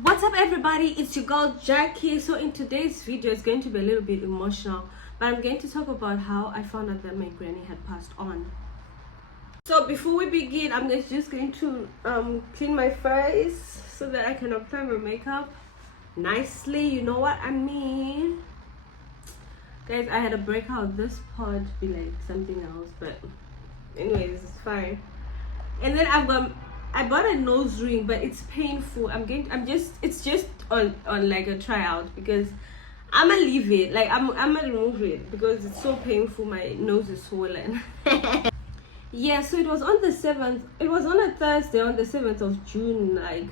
What's up, everybody? It's your girl Jackie. So in today's video, it's going to be a little bit emotional, but I'm going to talk about how I found out that my granny had passed on. So before we begin, I'm just going to clean my face so that I can apply my makeup nicely. You know what I mean, guys. I had a breakout. This part be like something else, but anyways, it's fine. And then I bought a nose ring, but it's painful. It's just on like a tryout, because I'ma leave it, like I'ma remove it because it's so painful. My nose is swollen. Yeah, so it was on the 7th. It was on a Thursday, on the 7th of June. Like,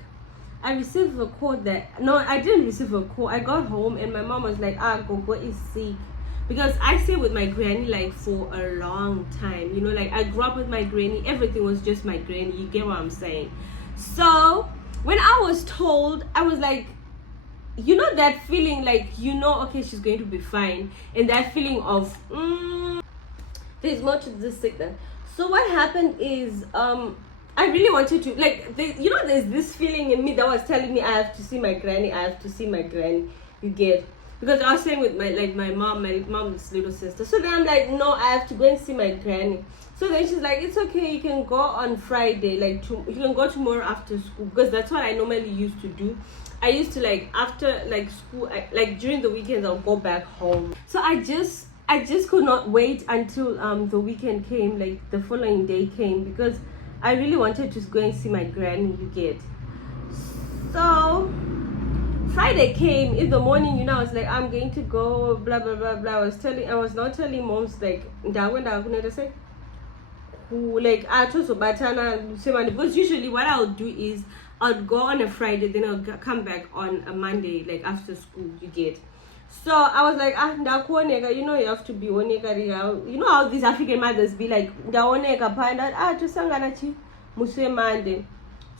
I received a call that, no, I didn't receive a call. I got home and my mom was like, Gogo is sick. Because I stayed with my granny like for a long time. You know, like I grew up with my granny. Everything was just my granny. You get what I'm saying? So when I was told, I was like, you know that feeling, like, you know, okay, she's going to be fine. And that feeling of, there's more to this sickness. So what happened is, I really wanted to, like, there's this feeling in me that was telling me I have to see my granny, I have to see my granny. You get? Because I was staying with my mom's little sister. So then I'm like, no, I have to go and see my granny. So then she's like, it's okay, you can go on Friday, like you can go tomorrow after school, because that's what I normally used to do. I used to, like, after like school, like during the weekends, I'll go back home. So I just could not wait until the weekend came, like the following day came, because I really wanted to go and see my granny. You get? So Friday came in the morning, you know, I was like, I'm going to go, blah blah blah blah. I was not telling moms, like, say who, like, because usually what I'll do is I'll go on a Friday, then I'll come back on a Monday, like after school. You get? So I was like, you know, you have to be oneka. You know how these African mothers be like, to sanganachi muswe Monday.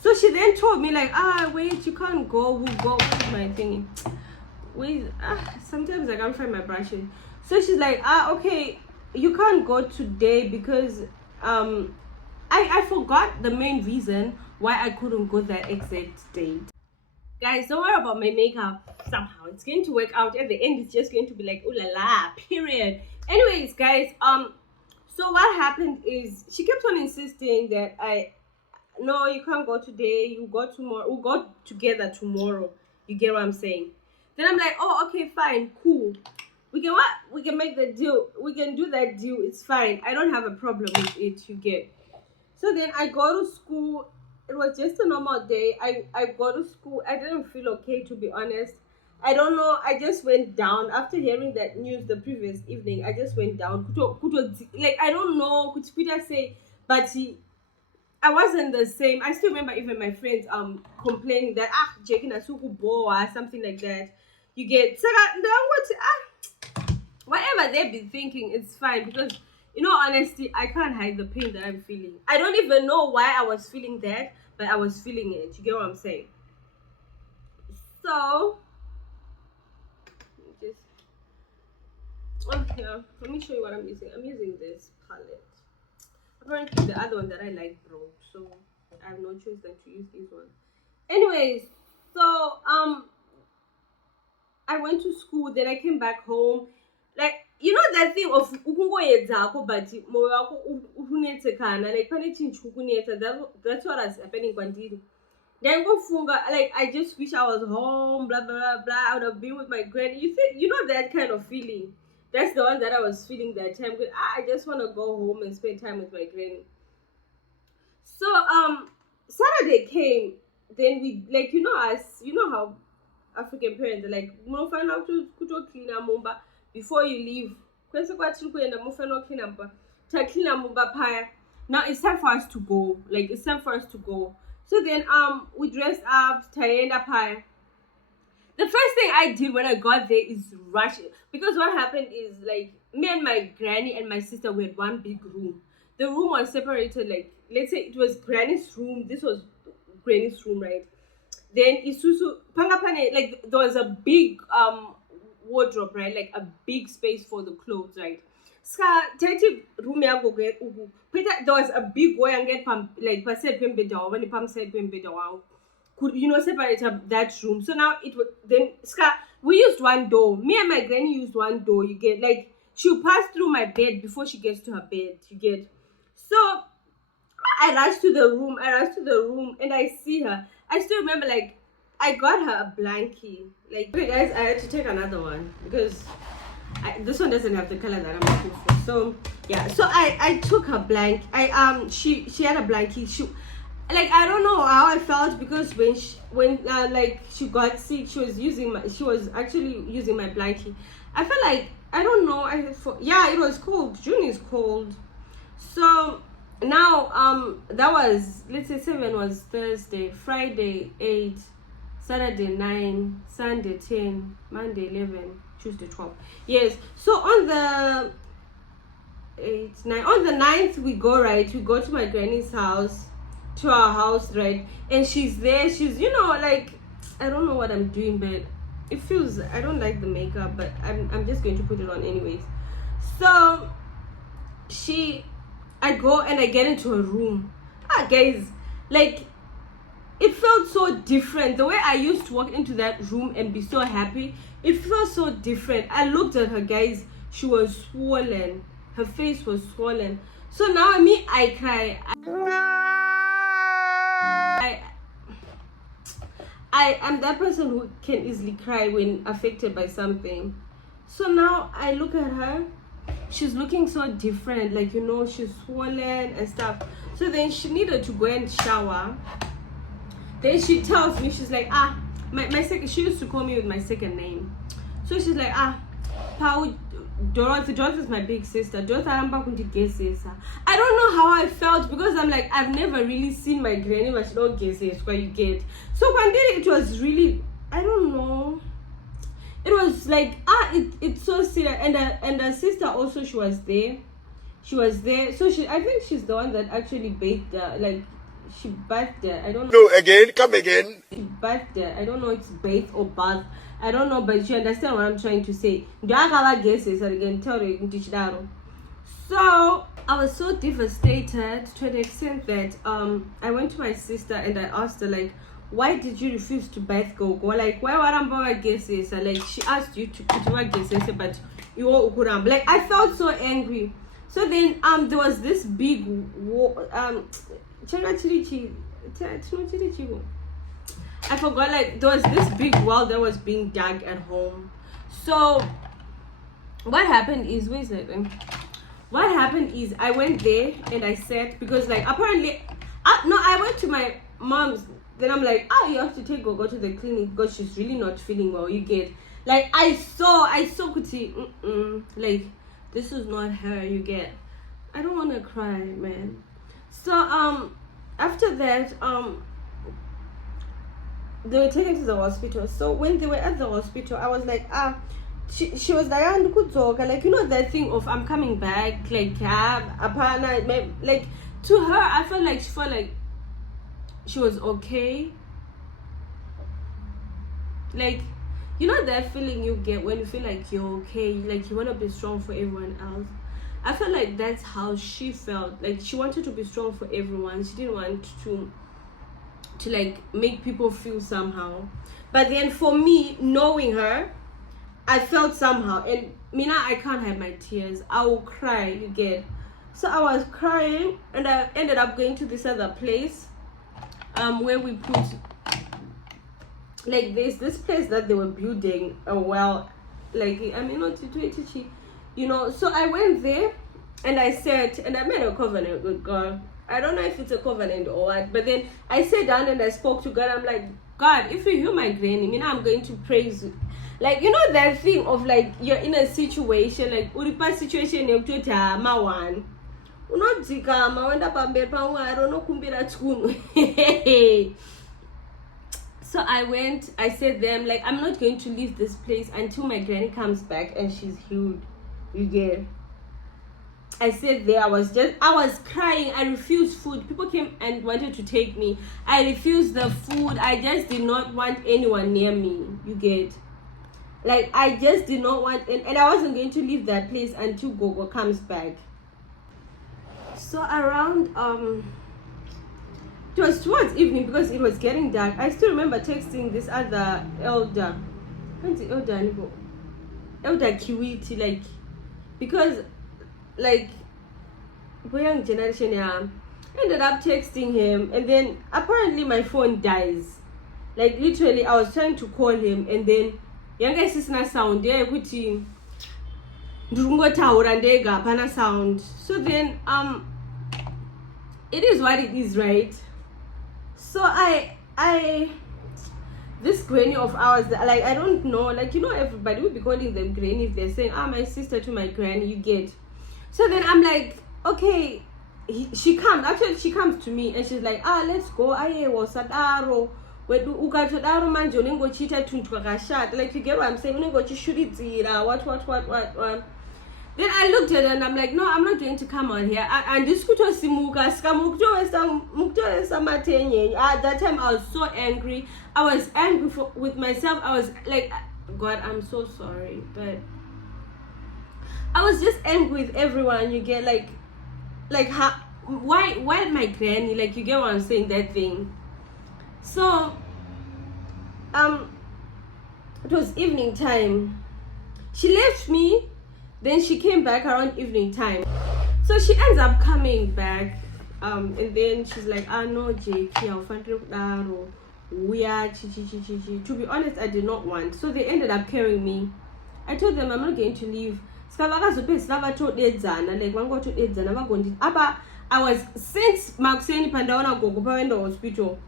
So she then told me, like, wait, you can't go. We'll go with my thingy. Wait, sometimes I can't find my brushes. So she's like, okay, you can't go today because I forgot the main reason why I couldn't go that exact date. Guys, don't worry about my makeup. Somehow it's going to work out. At the end, it's just going to be like, ooh la la, period. Anyways, guys, so what happened is she kept on insisting that no, you can't go today, you go tomorrow, we'll go together tomorrow. You get what I'm saying? Then I'm like, oh, okay, fine, cool. We can make the deal. We can do that deal. It's fine. I don't have a problem with it. You get? So then I go to school. It was just a normal day. I go to school. I didn't feel okay, to be honest. I don't know. I just went down after hearing that news the previous evening. I just went down. Like, I don't know. Could Peter say? But I wasn't the same. I still remember even my friends complaining that Jackie Nasuku bo or something like that. You get? So whatever they be thinking, it's fine, because, you know, honestly, I can't hide the pain that I'm feeling. I don't even know why I was feeling that, but I was feeling it. You get what I'm saying? So let me show you what I'm using. I'm using this palette. Apparently the other one that I like broke, so I have no choice than to use this one. Anyways, so I went to school, then I came back home. Like, you know that thing of ukungoyedzako, but moyo wako unetsekana, like pane chinhu kunetsa. That's what was happening kwandiri. Then go funga, like, I just wish I was home, blah blah blah blah. I would have been with my granny. You know that kind of feeling. That's the one that I was feeling that time. I just want to go home and spend time with my granny. So Saturday came. Then we, like, you know us, you know how African parents are like, find out to clean mumba before you leave. Now it's time for us to go. Like, it's time for us to go. So then we dressed up, tied up high. The first thing I did when I got there is rush it. Because what happened is, like, me and my granny and my sister, we had one big room. The room was separated, like, let's say it was granny's room. This was granny's room, right? Then Isusu Pangapane, like, there was a big wardrobe, right? Like a big space for the clothes, right? Ska tati room yangu get ugu. Peter, there was a big way and get like per se pembeda when the pam said pembeda wow. could, you know, separate up that room. So now it was then we used one door. Me and my granny used one door. You get, like, she'll pass through my bed before she gets to her bed. You get. So I rushed to the room. And I see her. I still remember, like, I got her a blankie. Like, okay, guys, I had to take another one because this one doesn't have the color that I'm looking for. So yeah, so I took her blank. She had a blankie. She, like, I don't know how I felt, because when like she got sick, she was actually using my blankie. I felt like, I don't know, yeah, it was cold. June is cold. So now that was, let's say 7 was Thursday, Friday 8, Saturday 9, Sunday 10, Monday 11, Tuesday 12. Yes. So on the 9th we go to my granny's house, to our house, right? And she's there. She's, you know, like, I don't know what I'm doing, but it feels, I don't like the makeup, but I'm just going to put it on anyways. So I go and I get into a room. Guys, like, it felt so different. The way I used to walk into that room and be so happy, it felt so different. I looked at her, guys. She was swollen. Her face was swollen. So now I cry. I'm that person who can easily cry when affected by something. So now I look at her. She's looking so different, like, you know, she's swollen and stuff. So then she needed to go and shower. Then she tells me, she's like, my second, she used to call me with my second name. So she's like, Pau, Dorothy is my big sister. Dorothy, I don't know how I felt, because I'm like, I've never really seen my granny, but she don't guess it, where you get. So when it was really, I don't know. It was like, it's so serious. And her sister also, she was there. So I think she's the one that actually bathed her, like, she bathed her. I don't know. No, again, come again. She bathed her. I don't know, it's bathe or bath. I don't know, but you understand what I'm trying to say. Do I have a guesses again? Tell you. So I was so devastated to the extent that I went to my sister and I asked her, like, why did you refuse to bath Gogo? Like, why were I guesses? Like, she asked you to put your guesses, but you all couldn't. Like, I felt so angry. So then there was this big I forgot, like, there was this big wall that was being dug at home. So what happened is, I went there and I sat, because, like, apparently I went to my mom's. Then I'm like, you have to take Gogo to the clinic because she's really not feeling well. You get, like, I saw Kuti, like, this is not her. You get, I don't want to cry, man. So after that they were taken to the hospital. So when they were at the hospital, I was like, she was like, like, you know, that thing of, I'm coming back, like, like, to her, I felt like she was okay. Like, you know that feeling you get when you feel like you're okay, like you want to be strong for everyone else. I felt like that's how she felt. Like, she wanted to be strong for everyone. She didn't want to like make people feel somehow. But then for me, knowing her, I felt somehow. And Mina, I can't hide my tears. I will cry, you get. So I was crying, and I ended up going to this other place where we put, like, there's this place that they were building a well, like, I mean, not to, you know. So I went there and I sat and I made a covenant with God. I don't know if it's a covenant or what, but then I sat down and I spoke to God. I'm like, God, if you heal my granny, I mean, I'm going to praise you. Like, you know that thing of, like, you're in a situation, like, uripa situation mawan. So I said them, like, I'm not going to leave this place until my granny comes back and she's healed. You get. I said there, I was crying. I refused food. People came and wanted to take me. I refused the food. I just did not want anyone near me. You get. Like, I just did not want, and I wasn't going to leave that place until Gogo comes back. So around it was towards evening because it was getting dark. I still remember texting this other elder, elder Kiwiti, like, because like young generation, yeah. Ended up texting him, and then apparently my phone dies. Like literally, I was trying to call him, and then younger sister sound there, kuti ndurungotaura ndega hapana sound. So then it is what it is, right? So I this granny of ours, like, I don't know, like, you know, everybody will be calling them granny if they're saying, my sister to my granny, you get. So then I'm like, okay, she comes to me and she's like, let's go, wasadaro ukatodaro manje unenge uchiita tunhu twakashata, like, you get what I'm saying, unenge uchishuridzira what. Then I looked at her and I'm like, no, I'm not going to come out here. And this kutosimuka mukutowesa matenye. At that time I was so angry. I was angry with myself. I was like, God, I'm so sorry, but I was just angry with everyone. You get, like how, why my granny, like, you get what I'm saying, that thing. So it was evening time. She left me. Then she came back around evening time. So she ends up coming back, and then she's like, no, JK, I'll find we are chi. To be honest, I did not want. So they ended up carrying me. I told them I'm not going to leave. I was, since Maxeni Pandaona Gogo in the hospital,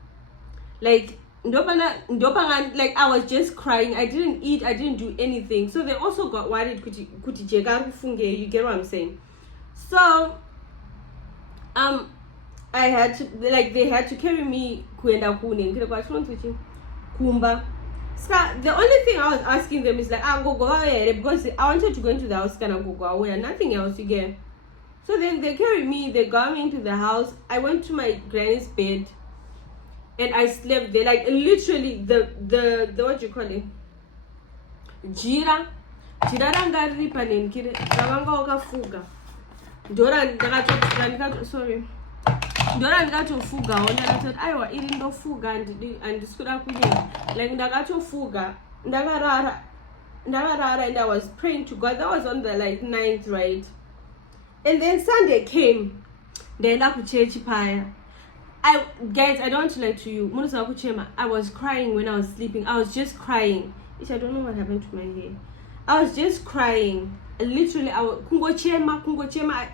like, like, I was just crying. I didn't eat, I didn't do anything. So they also got worried, you get what I'm saying? So I had to, like, they had to carry me kuenda kumba. So the only thing I was asking them is like, go away, because I wanted to go into the house, kind of go away, and nothing else, you get. So then they carried me, they got me into the house. I went to my granny's bed and I slept there, like, literally the what you call it, jira ranga riri panenkire ravanga wakafuga sorry ndora ndakatofugawo ndakatoti aiwa iri ndofuga handisikuda kunyanya, like, ndakatofuga ndakarara and I was praying to God. That was on the, like, 9th, right? And then Sunday came, ndaenda kuchechi paya. Guys, I don't want to lie to you. I was crying when I was sleeping. I was just crying. I don't know what happened to my hair. I was just crying. Literally, I was kungochema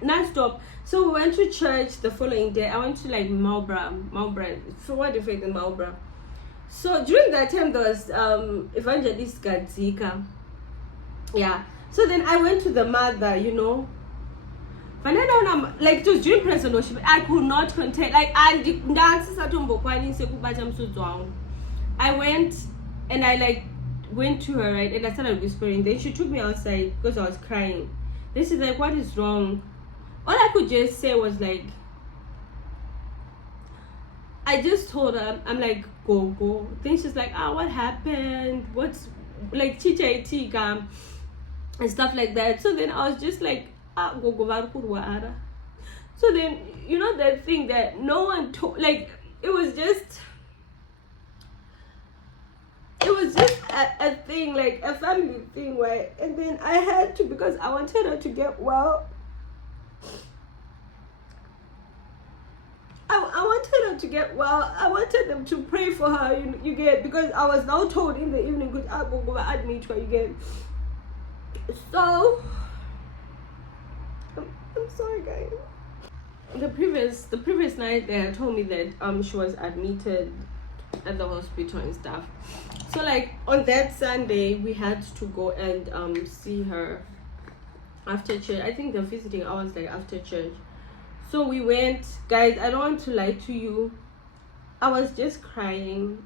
non-stop. So we went to church the following day. I went to, like, Marlborough. So what if it's in Marlborough? So during that time there was Evangelist Gadzika. Yeah. So then I went to the mother, you know. Like, it was during praise and worship, I could not contain, like, I went and I, like, went to her, right, and I started whispering. Then she took me outside because I was crying. Then she's like, what is wrong? All I could just say was, like, I just told her, I'm like, go. Then she's like, what happened? What's, like, chicha itika and stuff like that. So then I was just like, so then, you know, that thing that no one told, like, it was just a thing, like a family thing, right? And then I had to, because I wanted her to get well. I wanted her to get well. I wanted them to pray for her, you get, because I was now told in the evening, good, I'll go admit her, you get. So I'm sorry, guys. The previous night they had told me that she was admitted at the hospital and stuff. So, like, on that Sunday we had to go and see her after church. I think the visiting hours, like, after church. So we went, guys. I don't want to lie to you, I was just crying.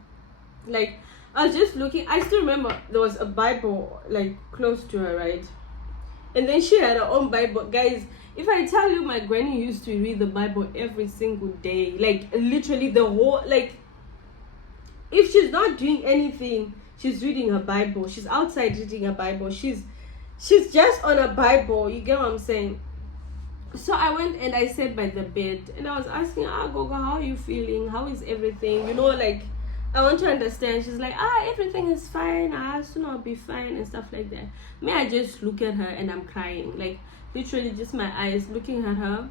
Like, I was just looking. I still remember there was a Bible, like, close to her, right? And then she had her own Bible. Guys, if I tell you, my granny used to read the Bible every single day, like, literally the whole, like, if she's not doing anything, she's reading her Bible. She's outside reading her Bible. She's just on a Bible. You get what I'm saying? So I went and I sat by the bed and I was asking, Gogo, how are you feeling? How is everything? You know, like, I want to understand. She's like, everything is fine. Soon I'll be fine and stuff like that. Me, I just look at her and I'm crying. Like, literally just my eyes looking at her.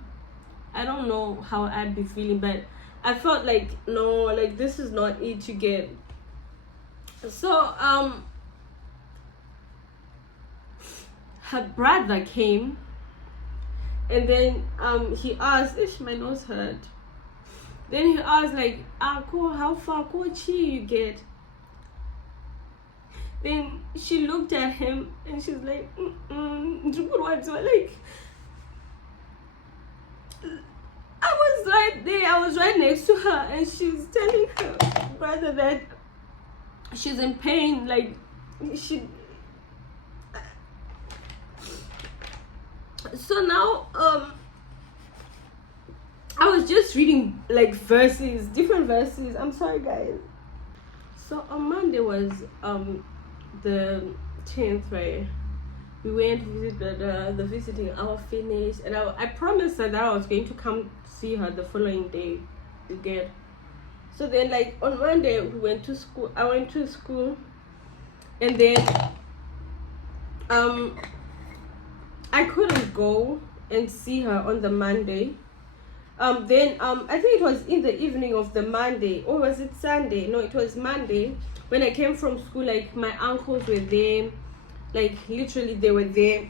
I don't know how I'd be feeling, but I felt like, no, like, this is not it to get. So, her brother came. And then he asked, my nose hurt. Then he asked, like, how far chi you get? Then she looked at him and she's like, like, I was right there, I was right next to her, and she's telling her brother that she's in pain, like, so now I was just reading like verses, different verses. I'm sorry guys. So on Monday was the 10th, right? We went to visit the visiting hour finished, and I promised her that I was going to come see her the following day again. So then, like, on Monday we went to school. I went to school, and then I couldn't go and see her on the Monday. Then I think it was in the evening of the Monday, or was it Sunday? No, it was Monday. When I came from school, like, my uncles were there, like, literally they were there.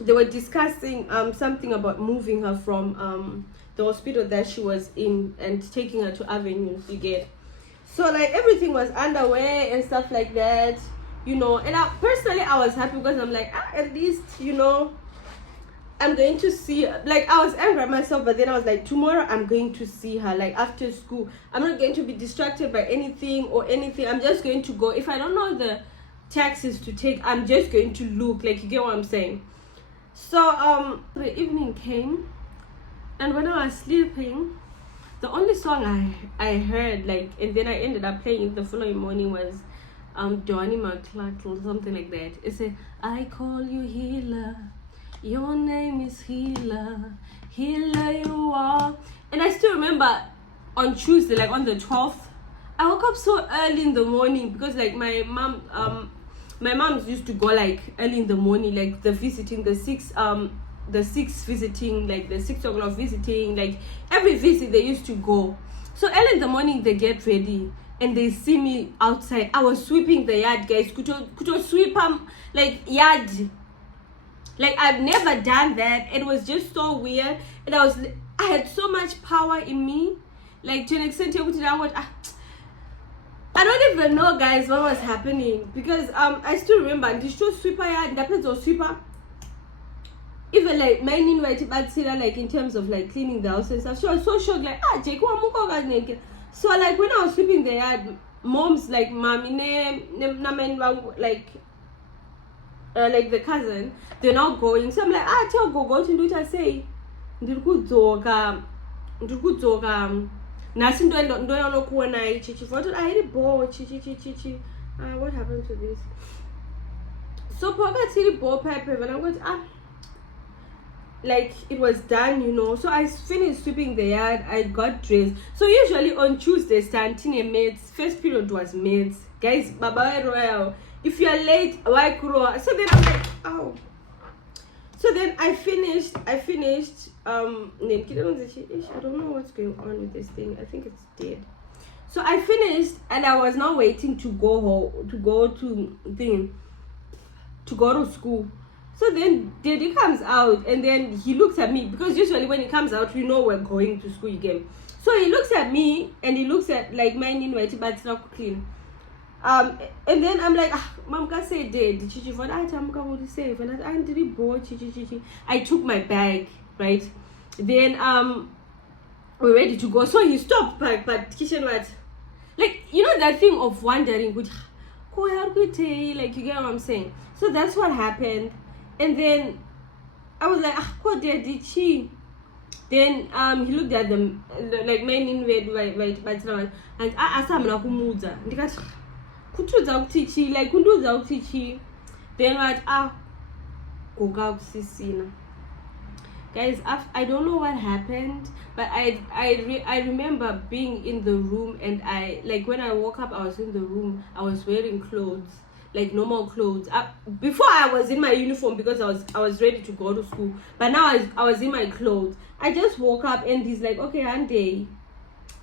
They were discussing something about moving her from the hospital that she was in and taking her to Avenues, you get. So, like, everything was underway and stuff like that, you know. And personally I was happy because I'm like, at least, you know, I'm going to see her. Like, I was angry at myself, but then I was like, tomorrow I'm going to see her, like, after school. I'm not going to be distracted by anything. I'm just going to go. If I don't know the taxis to take, I'm just going to look, like, you get what I'm saying. So the evening came, and when I was sleeping, the only song I heard, like, and then I ended up playing it the following morning, was Donnie McClark or something like that. It said, I call you healer, your name is healer, healer you are. And I still remember on Tuesday, like on the 12th, I woke up so early in the morning because, like, my mom used to go, like, early in the morning, like, the visiting, the 6 visiting, like, the 6 o'clock visiting, like, every visit they used to go. So early in the morning they get ready and they see me outside. I was sweeping the yard, guys. Could sweep like, yard. Like, I've never done that. It was just so weird, and I had so much power in me, like, to an extent I don't even know, guys, what was happening, because I still remember the show sweeper yard, that was sweeper. Even, like, my invite bad like, in terms of, like, cleaning the house and stuff. She was so shocked, like, Jake, so, like, when I was sweeping the yard, moms, like, mommy, like the cousin, they're not going. So I'm like, tell go to do it. I say, ndikudzoka nasi ndoyano kuona ichi chifoto bo chichi. What happened to this? So pokati bo pipe, and I'm going like, it was done, you know. So I finished sweeping the yard. I got dressed. So usually on Tuesday, Stantine mates, first period was mates, guys. Baba royal. If you are late, why grow? So then I'm like, oh. So then I finished. I don't know what's going on with this thing. I think it's dead. So I finished, and I was now waiting to go home, to go to school. So then Daddy comes out, and then he looks at me, because usually when he comes out, we know we're going to school again. So he looks at me, and he looks at, like, my white, but it's not clean. And then I'm like, Mom can say dead. Chichi, what I say? I took my bag, right? Then we're ready to go. So he stopped, but kitchen what? Like, you know that thing of wondering, like, you get what I'm saying? So that's what happened. And then I was like, what did she? Then he looked at them, like, men in red, white, and I asked him, like, then what? guys. I don't know what happened, but I remember being in the room, and I, like, when I woke up, I was in the room, I was wearing clothes, like normal clothes. Before I was in my uniform because I was ready to go to school, but now I was in my clothes. I just woke up and he's like, okay, Auntie.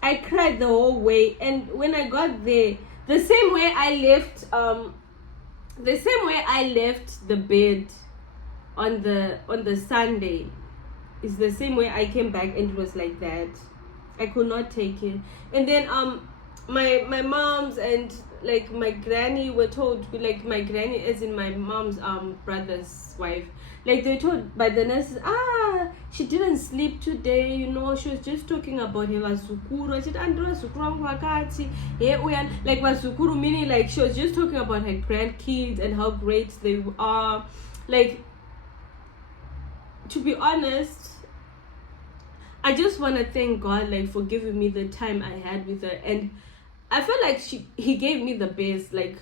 I cried the whole way, and when I got there, the same way I left the bed on the Sunday is the same way I came back, and it was like that. I could not take it. And then my moms and like my granny were told, like my granny as in my mom's brother's wife, like they told by the nurses, she didn't sleep today, you know, she was just talking about her vasukuru. I said, Andrew vasukuru wakati like vasukuru, meaning like she was just talking about her grandkids and how great they are. Like, to be honest, I just want to thank God, like, for giving me the time I had with her. And I felt like he gave me the best. Like,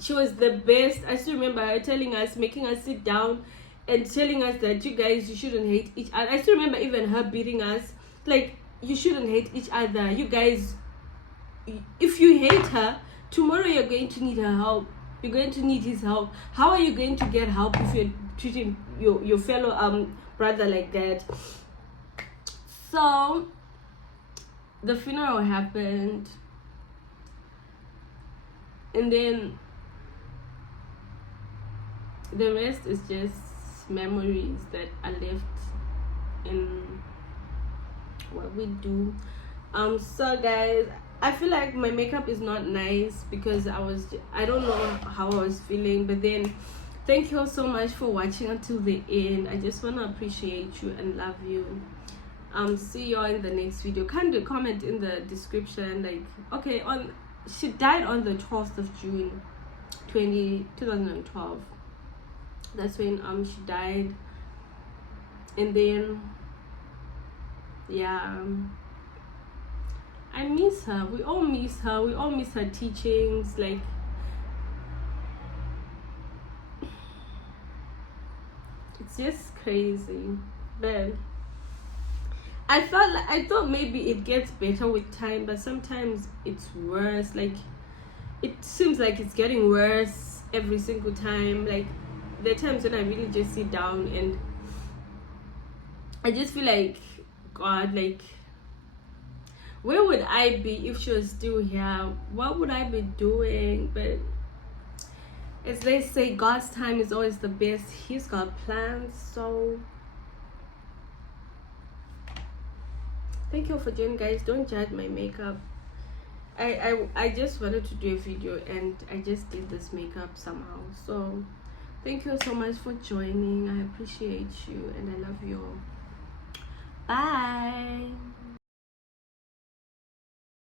she was the best. I still remember her telling us, making us sit down and telling us that you guys, you shouldn't hate each other. I still remember even her beating us, like, you shouldn't hate each other. You guys, if you hate her, tomorrow you're going to need her help. You're going to need his help. How are you going to get help if you're treating your fellow brother like that? So the funeral happened, and then the rest is just memories that are left in what we do. So guys, I feel like my makeup is not nice because I don't know how I was feeling, but then thank you all so much for watching until the end. I just want to appreciate you and love you. See you all in the next video. Kindly comment in the description, like, okay, she died on the 12th of June 2012. That's when she died. And then yeah, I miss her. We all miss her. We all miss her teachings. Like, it's just crazy. But I thought maybe it gets better with time, but sometimes it's worse. Like, it seems like it's getting worse every single time. Like, there are times when I really just sit down and I just feel like, God, like, where would I be if she was still here? What would I be doing? But as they say, God's time is always the best. He's got plans. So thank you for joining, guys. Don't judge my makeup. I just wanted to do a video and I just did this makeup somehow. So thank you so much for joining. I appreciate you and I love you all. Bye.